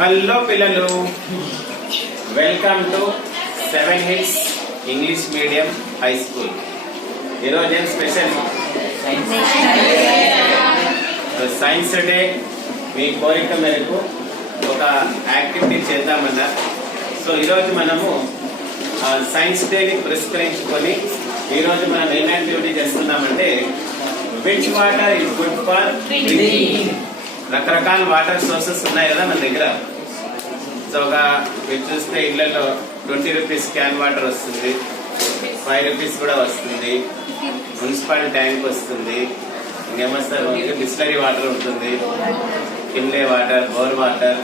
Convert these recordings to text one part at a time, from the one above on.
Hello పిల్లలు, welcome to 7 Hits English medium high school. ఈరోజు ఏం స్పెషల్? Science day. మీ కోరిక మేరకు ఒక యాక్టివిటీ చేద్దామన్నారు. సో ఈరోజు మనము సైన్స్ డేని పురస్కరించుకొని ఈరోజు మనం ఏం యాక్టివిటీ చేస్తున్నామంటే which water is good for drinking. రకరకాల వాటర్ సోర్సెస్ ఉన్నాయి కదా మన దగ్గర. సో మీరు చూస్తే ఇళ్లలో 20 రూపీస్ క్యాన్ వాటర్ వస్తుంది, 5 రూపీస్ కూడా వస్తుంది, మున్సిపల్ ట్యాంక్ వస్తుంది, ఇంకేమొస్తారు బిస్లరీ వాటర్ ఉంటుంది, Kinley water, bore water,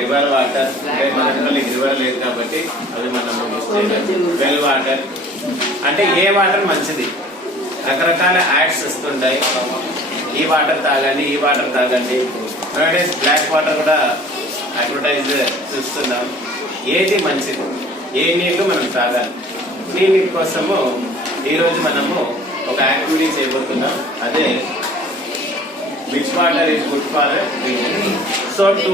river water. అంటే మన రివర్ లేదు కాబట్టి అవి మనం వెల్ వాటర్. అంటే ఏ వాటర్ మంచిది, రకరకాల యాడ్స్ వస్తుంటాయి. ఈ వాటర్ తాగండి, ఈ వాటర్ తాగండి. నోడేస్ బ్లాక్ వాటర్ కూడా అడ్వర్టైజ్ చూస్తున్నాం. ఏది మంచిది, ఏ నీళ్లు మనం తాగాలి. నీళ్ళ కోసము ఈరోజు మనము ఒక యాక్టివిటీ చేయబోతున్నాం. అదే which water is good for drinking. So to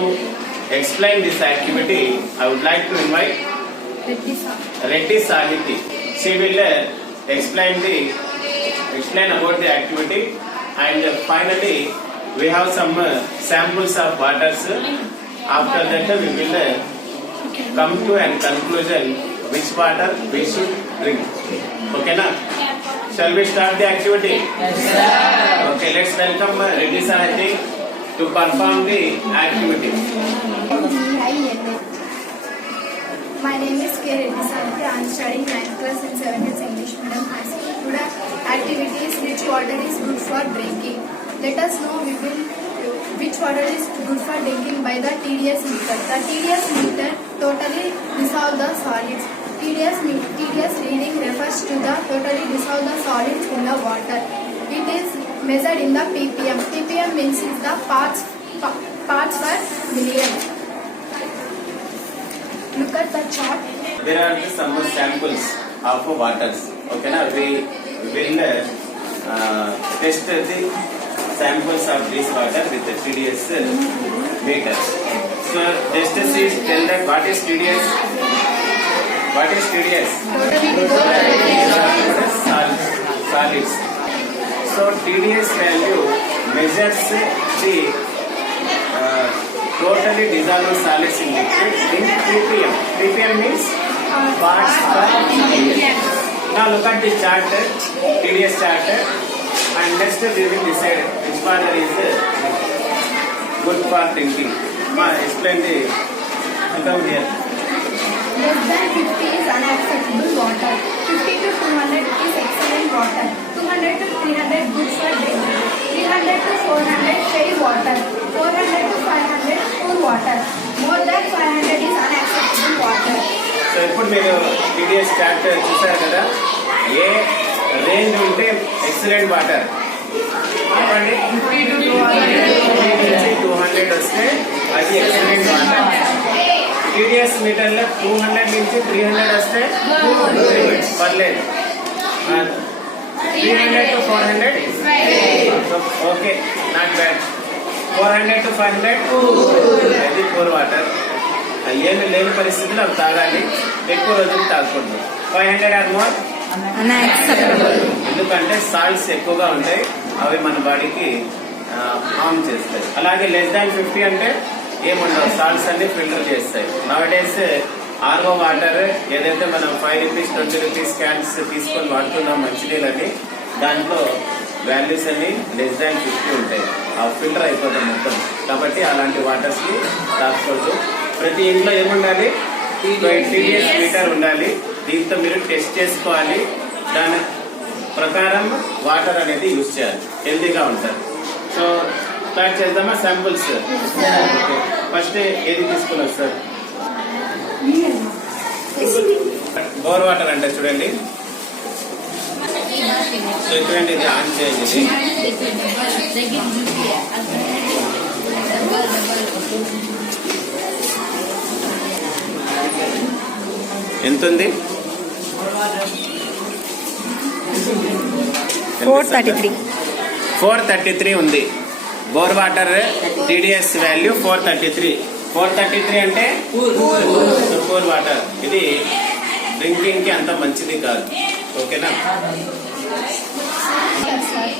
explain this activity I would like to invite Reddy Sahiti. She will explain about the activity, and finally we have some samples of waters. After that we will come to a conclusion which water we should drink. Okay na? Shall we start the activity? Yes, sir. Okay, let's welcome Reddy Sahiti to perform the activity. My name is K. Reddy Sahiti. I am studying 9th class in 7 Hits English Medium High School. Today activity is which water is good for drinking. Let us know which water is good for drinking by the TDS meter. The TDS meter totally dissolve the solids. TDS reading refers to the totally dissolve the solids in the water. It is measured in the ppm. ppm means is the parts per million. Look at the chart. There are some samples of waters. Okay na? We will test the samples of this water with the TDS meter. So just tell that what is TDS? What is TDS? Solids. So TDS value measures the totally dissolved solids in liquid in ppm. ppm means parts per million. Now look at the chart, TDS chart, and next we will decide which water is good for drinking. Explain the account here. Less than 50 is unacceptable water. 50 to 200 is excellent water. 200 to 300 good for drinking. 300 to 400 fair water. 400 to 500 poor water. More than 500 is unacceptable water. So ఇప్పుడు మీరు TDS chart చూసారు కదా. ఏ range ఉంటే excellent water చెప్పండి. 200 వస్తే అది excellent water. TDS మీటర్లో 200 నుంచి 300 వస్తే పర్లేదు. 300 to 400 okay, not bad. 400 to 500 అది పూర్ వాటర్. ఏమి లేని పరిస్థితులు అవి తాగాలి, ఎక్కువ రోజులు తాగకూడదు. 500 ఆర్ మోర్ ఎందుకంటే సాల్ట్స్ ఎక్కువగా ఉంటాయి, అవి మన బాడీకి హార్మ్ చేస్తాయి. అలాగే లెస్ దాన్ 50 అంటే ఏముండవు, సాల్ట్స్ అన్ని ఫిల్టర్ చేస్తాయి. నవడేస్ ఆర్ఓ వాటర్ ఏదైతే మనం 5 రూపీస్ 20 రూపీస్ క్యాన్స్ తీసుకొని వాడుతున్నాం మంచినీళ్ళని, దాంట్లో వాల్యూస్ అన్ని లెస్ దాన్ 50 ఉంటాయి, అవి ఫిల్టర్ అయిపోతాయి మొత్తం. కాబట్టి అలాంటి వాటర్స్ ని తాగకూడదు. ప్రతి ఇంట్లో ఏముండాలి, TDS మీటర్ ఉండాలి. దీంతో మీరు టెస్ట్ చేసుకోవాలి, దాని ప్రకారం వాటర్ అనేది యూజ్ చేయాలి, హెల్దీగా ఉంటారు. సో స్టార్ట్ చేద్దామా శాంపుల్స్? ఫస్ట్ ఏది తీసుకుని వస్తారు? బోర్ వాటర్ అంటే చూడండి. సో చూడండి, ఇది ఆన్ చేయండి. ఎంత ఉంది? 433 ఉంది. Bore water TDS value 433. 433 అంటే పూర్ వాటర్. ఇది డ్రింకింగ్ కి అంత మంచిది కాదు. ఓకేనా?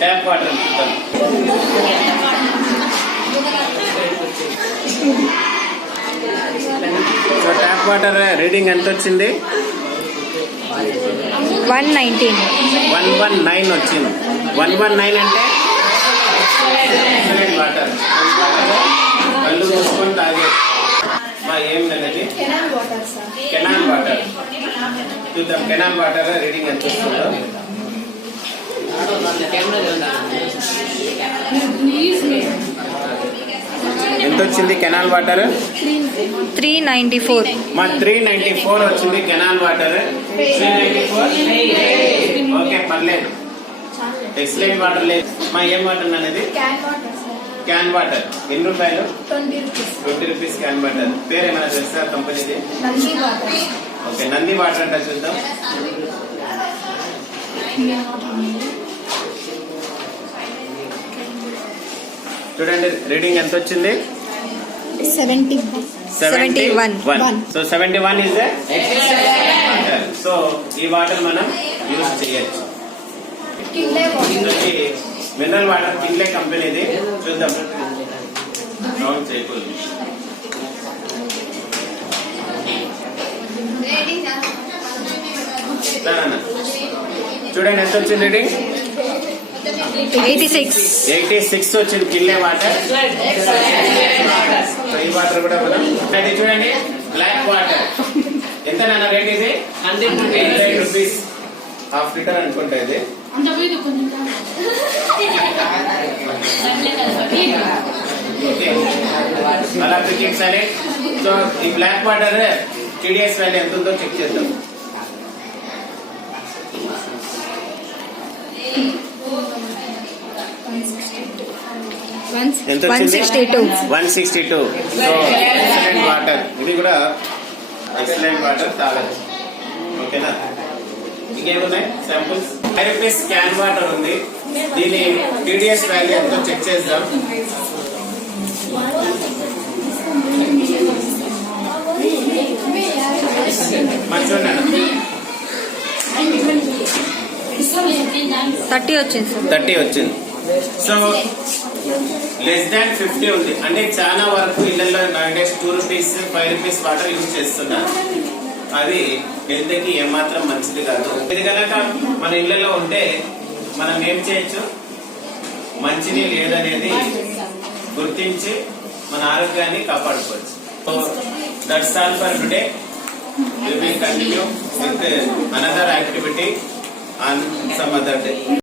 ట్యాప్ వాటర్ చూద్దాం. సో ట్యాప్ వాటర్ రీడింగ్ ఎంత వచ్చింది? 119. 119 వచ్చింది. 119 అంటే వాటర్. కళ్ళు మూసుకొని తాగే ఏం లేదండి. కెనాల్ వాటర్ చూద్దాం. కెనాల్ వాటర్ రీడింగ్ ఎంత వస్తుందో. ఎంత వచ్చింది కెనాల్ వాటర్? 394. మా 394 వచ్చింది కెనాల్ వాటర్. 394 ఓకే, పర్లేదు. ఎక్సలెంట్ వాటర్ లేదు. మా ఏం వాటర్ అనేది? Can water. ఎన్ని రూపాయలు? 20 రూపీస్ క్యాన్ వాటర్. పేరు ఏమైనా తెలుసా కంపెనీది? ఓకే, నంది వాటర్ అంటే చూద్దాం. చూడండి రీడింగ్ ఎంత వచ్చింది? 71. So 71 is water. సో ఈ వాటర్ మనం యూజ్ చేయొచ్చు. మినరల్ వాటర్ కిన్లే కంపెనీది. చూద్దాం. రౌండ్ చేయకూడదు. చూడండి ఎంత వచ్చింది రీడింగ్? 86 వచ్చింది కిన్లే వాటర్. ఈ వాటర్ కూడా మనం అది చూడండి. బ్లాక్ వాటర్ ఎంత నాన్న రేట్? ఇది 100 రూపీస్. హాఫ్ లీటర్ అనుకుంటా ఇది. ఓకే, అలా చెక్ సరే. సో ఈ బ్లాక్ వాటర్ TDS వాల్యూ ఎంత ఉందో చెక్ చేద్దాం. ఎంత వచ్చింది? 162. So excellent water. ఇది కూడా ఎక్సలెంట్ వాటర్ తాగచ్చు. ఓకేనా? ఇంకేమున్నాయి శాంపుల్స్? 5 రూపీస్ క్యాన్ వాటర్ ఉంది. దీని TDS వాల్యూ ఎంతో చెక్ చేద్దాం. చూడండి 30 వచ్చింది. 30 వచ్చింది. సో లెస్ దాన్ 50 ఉంది. అంటే చాలా వరకు ఇళ్లలో 2 రూపీస్ 5 రూపీస్ వాటర్ యూజ్ చేస్తున్నారు. అది హెల్త్ కి ఏమాత్రం మంచిది కాదు. ఇది కనుక మన ఇళ్లలో ఉంటే మనం ఏం చేయొచ్చు? మంచిది లేదనేది గుర్తించి మన ఆరోగ్యాన్ని కాపాడుకోవచ్చు. So that's all for today. We will continue with another activity on some other day.